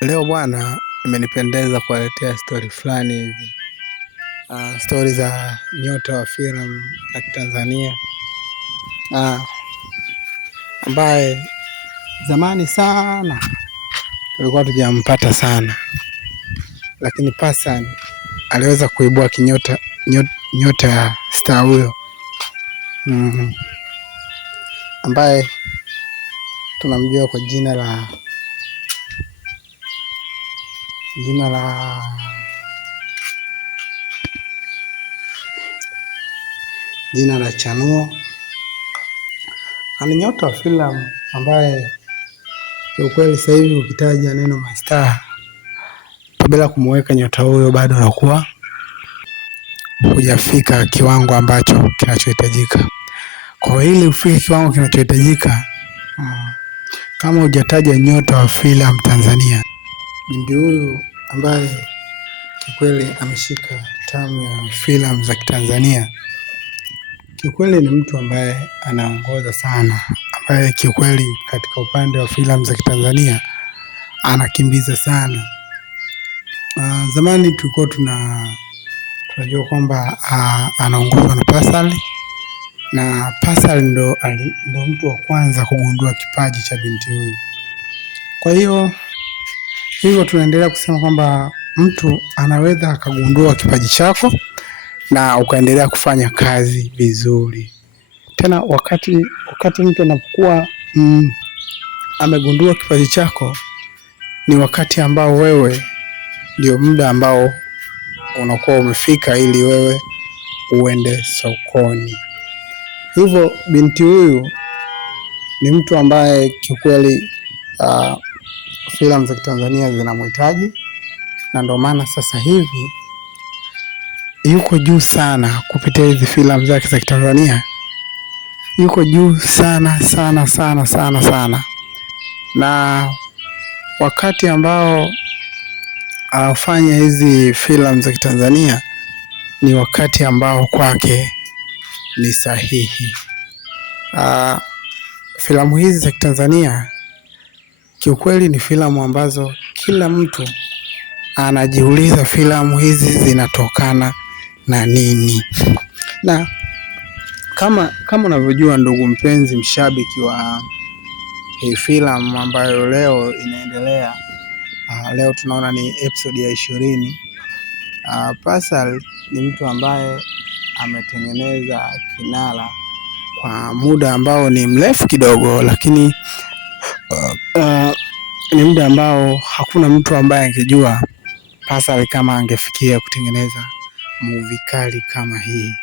Leo bwana, imenipendeza kuwaletea story fulani hivi. Story za nyota wa filamu za Kitanzania ambaye zamani sana tulikuwa tujampata sana, lakini Passan aliweza kuibua nyota ya star huyo ambaye tunamjua kwa jina la Chanuo. Ni nyota wa filamu ambaye kiukweli sasa hivi ukitaja neno mastaa bila kumuweka nyota huyo bado anakuwa hujafika kiwango ambacho kinachohitajika. Kwa hili ufike kiwango kinachohitajika, kama hujataja nyota wa filamu Tanzania, binti huyu ambaye kiukweli ameshika tamu ya filamu za Kitanzania, kiukweli ni mtu ambaye anaongoza sana, ambaye kiukweli katika upande wa filamu za Kitanzania anakimbiza sana. Zamani tulikuwa tunajua kwamba anaongozwa na Pascal, na Pascal ndo mtu wa kwanza kugundua kipaji cha binti huyu. Kwa hivyo tunaendelea kusema kwamba mtu anaweza akagundua kipaji chako na ukaendelea kufanya kazi vizuri. Tena wakati mtu anapokuwa amegundua kipaji chako, ni wakati ambao wewe ndio muda ambao unakuwa umefika ili wewe uende sokoni. Hivyo binti huyu ni mtu ambaye kiukweli filamu za Kitanzania zinamhitaji, na ndio maana sasa hivi yuko juu sana kupitia hizi filamu zake za Kitanzania. Yuko juu sana sana sana sana sana, na wakati ambao afanya hizi filamu za Kitanzania ni wakati ambao kwake ni sahihi. Filamu hizi za Kitanzania kiukweli ni filamu ambazo kila mtu anajiuliza filamu hizi zinatokana na nini. Na kama unavyojua ndugu mpenzi mshabiki wa hii filamu ambayo leo inaendelea, leo tunaona ni episode ya 20. Pascal ni mtu ambaye ametengeneza kinara kwa muda ambao ni mrefu kidogo, lakini ni muda ambao hakuna mtu ambaye angejua Pascal kama angefikia kutengeneza movie kali kama hii.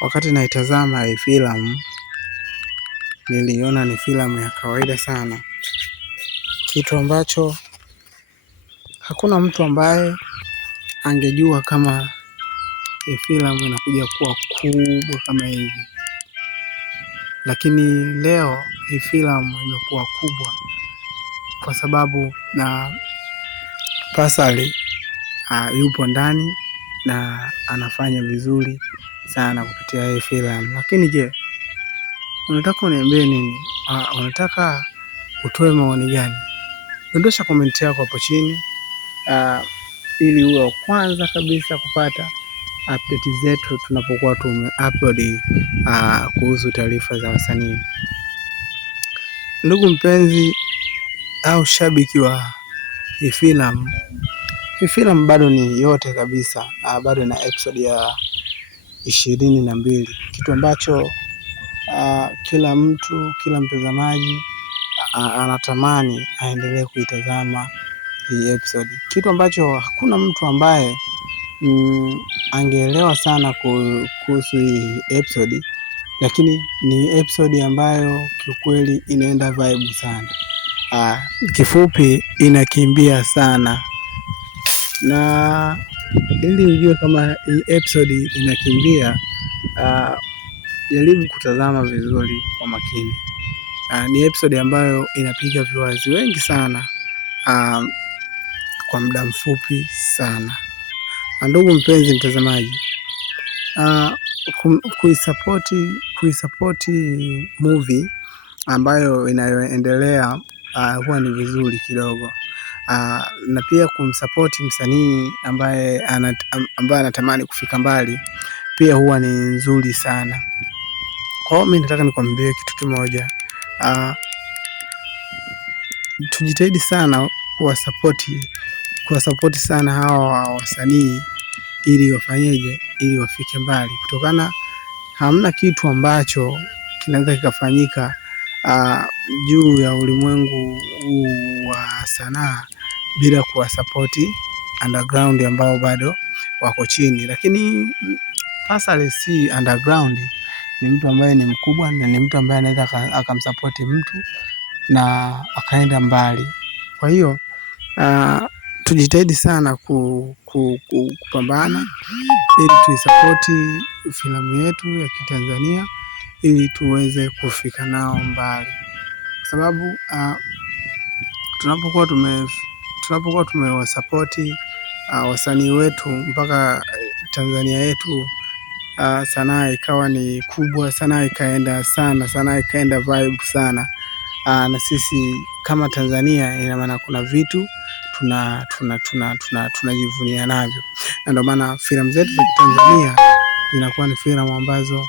Wakati naitazama hii filamu, niliona ni filamu ya kawaida sana, kitu ambacho hakuna mtu ambaye angejua kama hii filamu inakuja kuwa kubwa kama hivi. Lakini leo hii filamu imekuwa kubwa kwa sababu na Pascal yupo ndani na anafanya vizuri sana kupitia hii filamu. Lakini je, unataka uniambie nini? Unataka utoe maoni gani? Dondosha komenti yako hapo chini ili uwe wa kwanza kabisa kupata update zetu tunapokuwa tumeupload kuhusu taarifa za wasanii. Ndugu mpenzi au shabiki wa hii filamu bado ni yote kabisa, bado na episode ya 22, kitu ambacho kila mtazamaji anatamani aendelee kuitazama hii episode, kitu ambacho hakuna mtu ambaye angeelewa sana kuhusu hii episode, lakini ni episode ambayo kiukweli inaenda vibe sana. Kifupi inakimbia sana, na ili ujue kama hii episode inakimbia, jaribu kutazama vizuri kwa makini. Ni episode ambayo inapiga viewers wengi sana kwa muda mfupi sana. Ndugu mpenzi mtazamaji, kuisapoti movie ambayo inayoendelea huwa ni vizuri kidogo. Na pia kumsapoti msanii ambaye anatamani kufika mbali pia huwa ni nzuri sana. Kwa hiyo mimi nataka nikwambie kitu kimoja, tujitahidi sana kuwasapoti sana hawa wasanii ili wafanyeje, ili wafike mbali, kutokana hamna kitu ambacho kinaweza kikafanyika juu ya ulimwengu wa sanaa bila kuwasapoti underground ambao bado wako chini. Lakini Pasali si underground, ni mtu ambaye ni mkubwa na ni mtu ambaye anaweza akamsapoti mtu na akaenda mbali. Kwa hiyo tujitahidi sana kupambana ili tuisapoti filamu yetu ya Kitanzania ili tuweze kufika nao mbali, kwa sababu tunapokuwa tumewasapoti wasanii wetu mpaka Tanzania yetu sanaa ikawa ni kubwa, sanaa ikaenda sana, sanaa ikaenda vibe sana, na sisi kama Tanzania ina maana kuna vitu tunajivunia navyo, na ndio maana filamu zetu za Tanzania zinakuwa ni filamu ambazo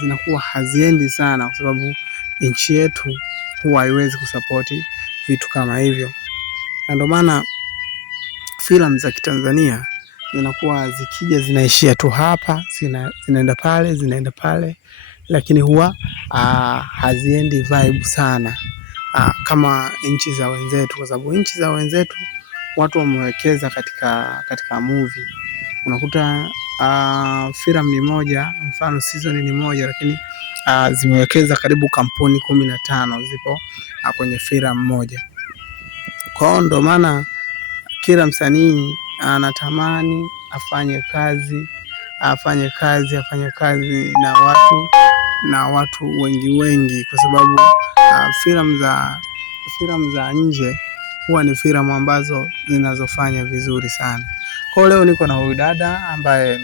zinakuwa haziendi sana, kwa sababu nchi yetu huwa haiwezi kusapoti vitu kama hivyo. Na ndio maana filamu za Kitanzania zinakuwa zikija zinaishia tu hapa, zinaenda pale, lakini huwa haziendi vibe sana kama nchi za wenzetu, kwa sababu nchi za wenzetu watu wamewekeza katika movie. Unakuta filamu ni moja, mfano season ni moja, lakini zimewekeza karibu kampuni 15 zipo kwenye filamu moja. Kwa hiyo ndio maana kila msanii anatamani afanye kazi na watu wengi, kwa sababu filamu za nje huwa ni filamu ambazo zinazofanya vizuri sana. Kwa leo niko na huyu dada ambaye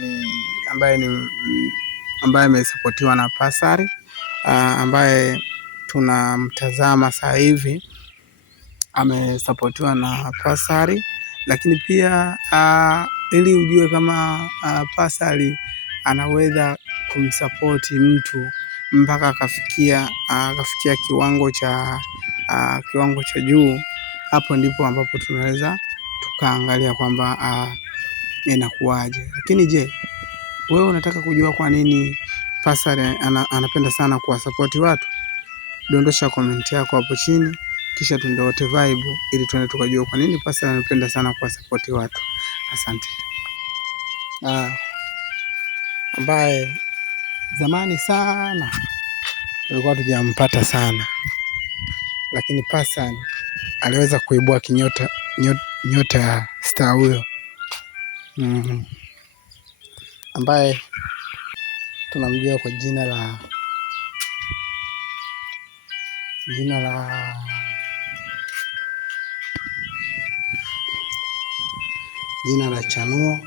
amesapotiwa na Pasari, ambaye tunamtazama sasa hivi amesapotiwa na Pasari. Lakini pia ili ujue kama Pasari anaweza kumsapoti mtu mpaka akafikia kiwango cha juu, hapo ndipo ambapo tunaweza tukaangalia kwamba inakuwaje. Lakini je, wewe unataka kujua kwa nini Pasari anapenda sana kuwasapoti watu? Dondosha komenti yako hapo chini, kisha tuende wote vibe ili tuende tukajua kwa nini Pasari anapenda sana kuwasapoti watu. Asante. Ambaye zamani sana tulikuwa tujampata sana, lakini Pasari aliweza kuibua nyota ya star huyo, ambaye tunamjua kwa jina la Chanuo.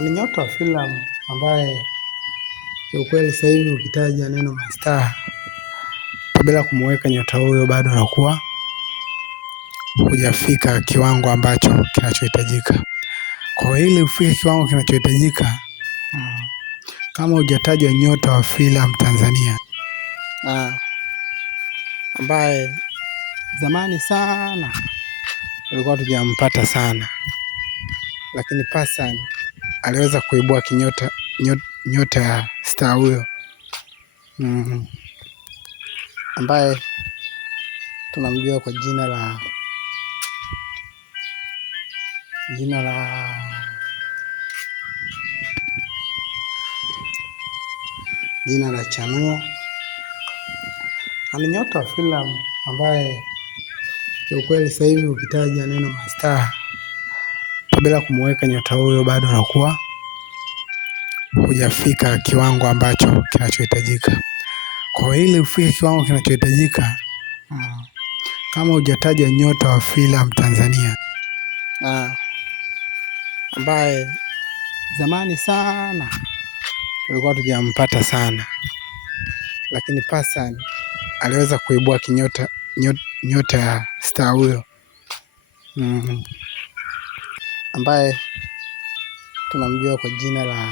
Ni nyota wa filamu ambaye kiukweli sasa hivi ukitaja neno mastaa bila kumweka nyota huyo bado unakuwa hujafika kiwango ambacho kinachohitajika. Kwa ili ufike kiwango kinachohitajika, kama hujataja nyota wa filamu Tanzania ambaye zamani sana tulikuwa tujampata sana, lakini Pasari aliweza kuibua nyota ya star huyo, ambaye tunamjua kwa jina la Chanuo. Ni nyota wa filamu ambaye kiukweli sasa hivi ukitaja neno mastaa bila kumweka nyota huyo bado unakuwa hujafika kiwango ambacho kinachohitajika. Kwa ili ufike kiwango kinachohitajika, kama hujataja nyota wa filamu Tanzania ambaye zamani sana tulikuwa tujampata sana, lakini Passan aliweza kuibua kinyota nyota ya star huyo ambaye tunamjua kwa jina la